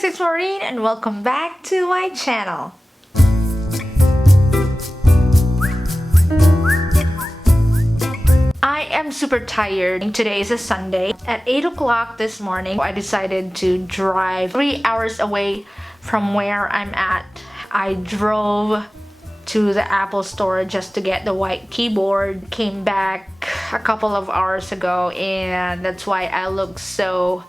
guys, it's Maureen and welcome back to my channel. I am super tired. Today is a Sunday. At 8 o'clock this morning, I decided to drive 3 hours away from where I'm at. I drove to the Apple store just to get the white keyboard. Came back a couple of hours ago and that's why I look so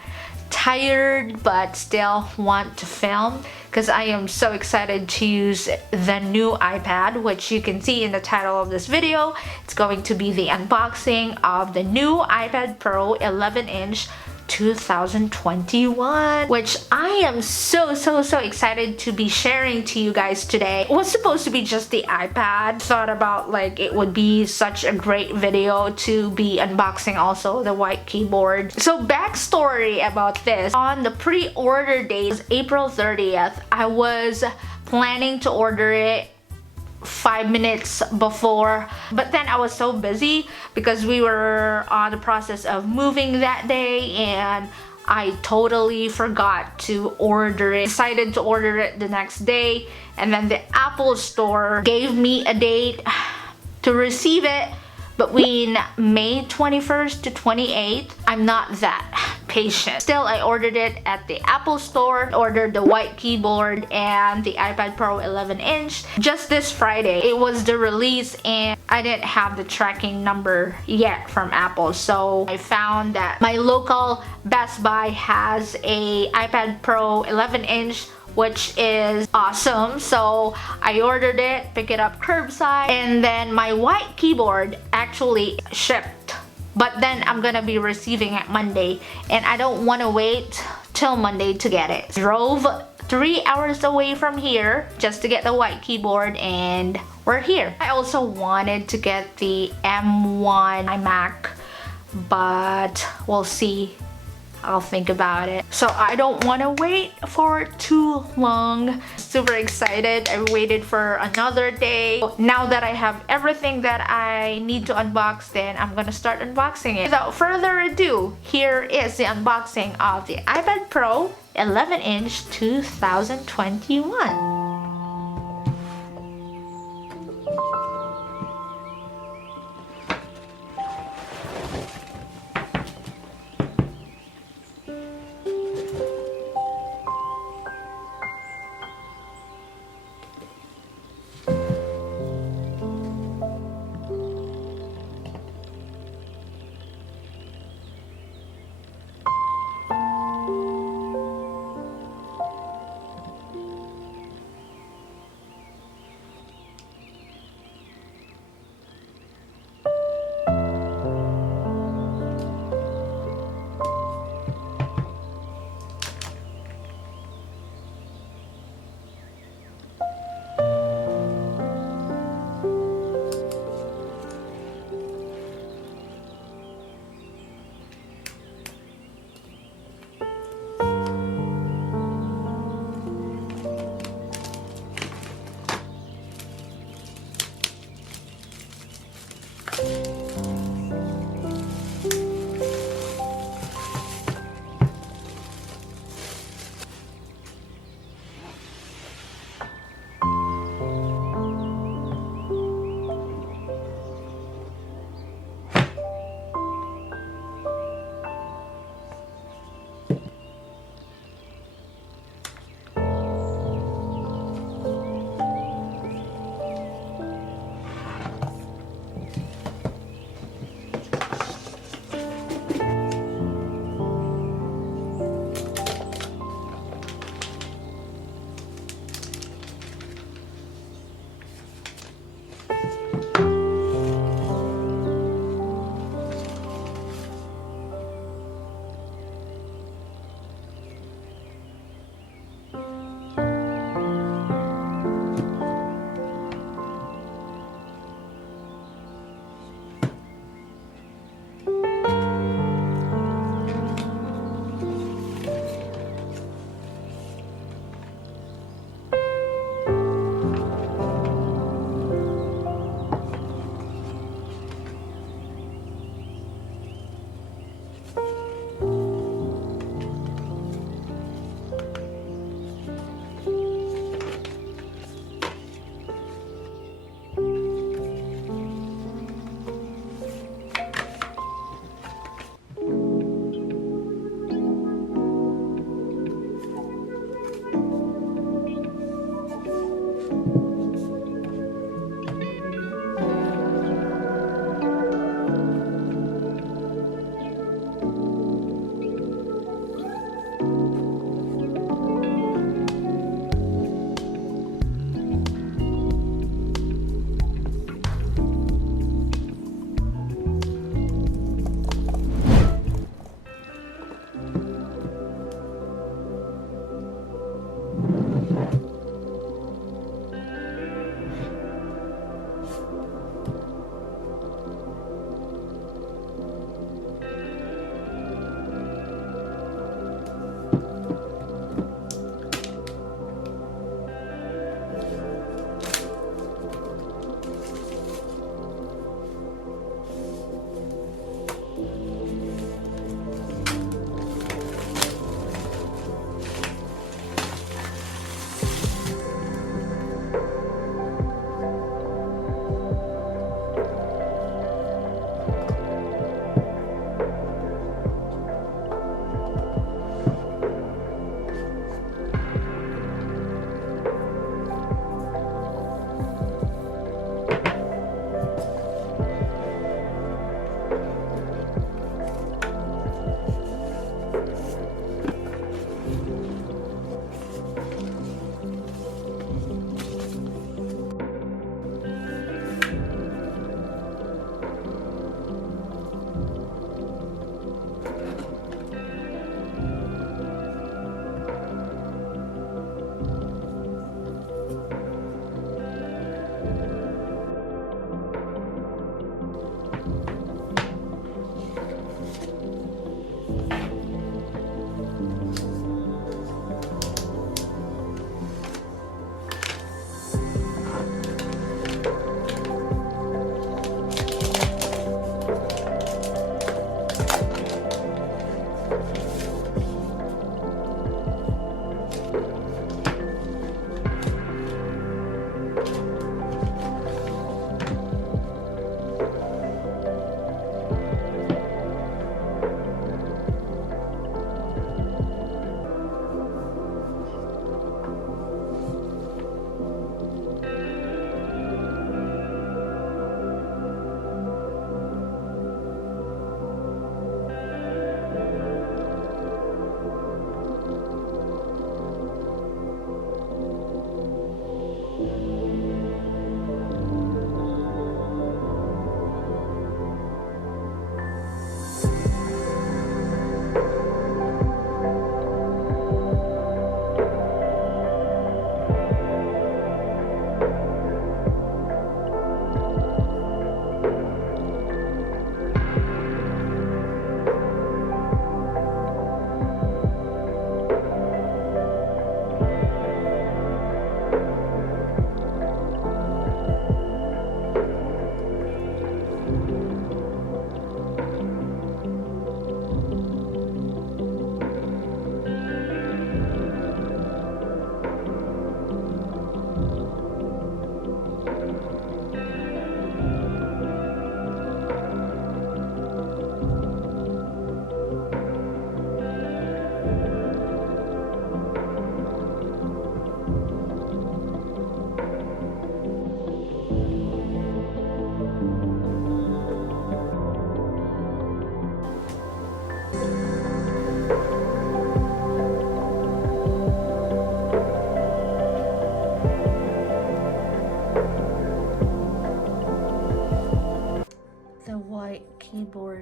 tired but still want to film because I am so excited to use the new iPad, which you can see in the title of this video. It's going to be the unboxing of the new iPad Pro 11-inch 2021, which I am so excited to be sharing to you guys today. It was supposed to be just the iPad. Thought about like it would be such a great video to be unboxing also the white keyboard. So backstory about this, on the pre-order date, April 30th, I was planning to order it 5 minutes before, but then I was so busy because we were on the process of moving that day and I totally forgot to order it. Decided to order it the next day, and then the Apple store gave me a date to receive it between May 21st to 28th. I'm not that patient. Still, I ordered it at the Apple store, ordered the white keyboard and the iPad Pro 11-inch just this Friday. It was the release and I didn't have the tracking number yet from Apple, so I found that my local Best Buy has a iPad Pro 11-inch, which is awesome. So I ordered it, pick it up curbside, and then my white keyboard actually shipped, but then I'm gonna be receiving it Monday and I don't want to wait till Monday to get it. Drove 3 hours away from here just to get the white keyboard and we're here. I also wanted to get the M1 iMac, but we'll see. I'll think about it. So I don't want to wait for too long. Super excited. I waited for another day. Now that I have everything that I need to unbox, then I'm gonna start unboxing it. Without further ado, here is the unboxing of the iPad Pro 11-inch 2021.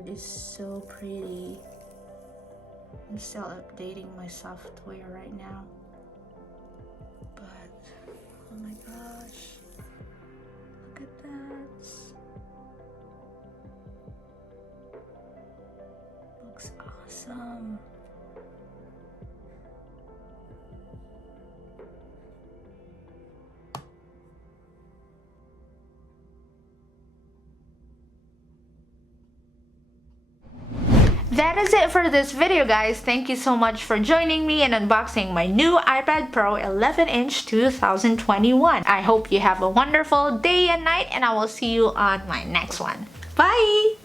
is so pretty. I'm still updating my software right now. But, oh my gosh. Look at that. Looks awesome. That is it for this video, guys. Thank you so much for joining me in unboxing my new iPad Pro 11-inch 2021. I hope you have a wonderful day and night, and I will see you on my next one. Bye!